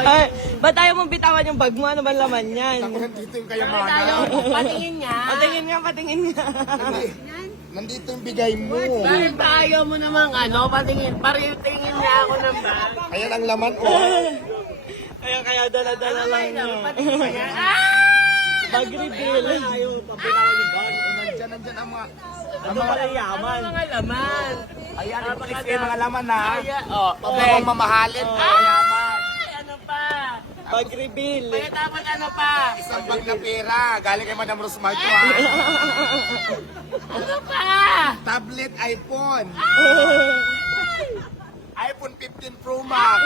Ay, ba't ayaw mong bitawan yung bag mo? Ano ba laman yan? Ako nandito yung kayamanan. Patingin niya. Patingin nga, patingin nga. Nandito yung bigay mo. Bakit ba ayaw mo namang patingin? Paritingin niya ako ng bag. Ayan ang laman, oh. Kaya dala-dala lang niya. Patingin mo yan. Bag reveal. Nandyan ang mga... Ano pala yaman? Ano mga laman? Ayan, ipakit kayo mga laman, ha? Ayan. Pabang mamahalin. Yaman. Ano pa? Bag reveal. Kaya tapos ano pa? Isang bag na pera. Galing kay Madam Rosmar to, ha? Ano pa? Tablet iPhone. iPhone 15 Pro Max.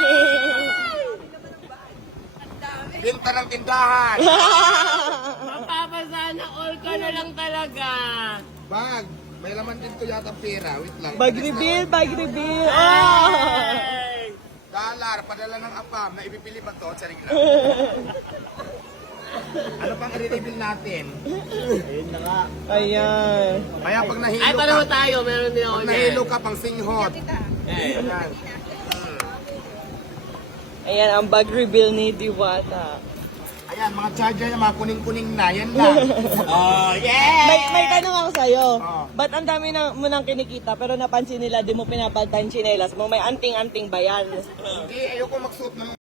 Binta ng tindahan. Mapapasana all ka na lang talaga. Bag. May laman din to yata pera. Wait lang. Bag reveal, bag reveal. Oh! Ay! Dollar. Padala ng apam. Na ibipili ba to? Charing lang. Ano pang i-reveal natin? Ayan. Kaya pag nahilo Ay, ka, pareho tayo. Meron din ako pag dyan. nahilo ka pang singhot. Ayan. Ayan. Ayan ang bag reveal ni Diwata. Ayan, mga charger na mga kuning-kuning na. Yan lang. Oh, yeah! May tanong ako sa'yo. Oh. Ba't ang dami mo nang kinikita pero napansin nila di mo pinapalitan chinelas mo? May anting-anting ba yan? Hindi, ayoko magsuot ng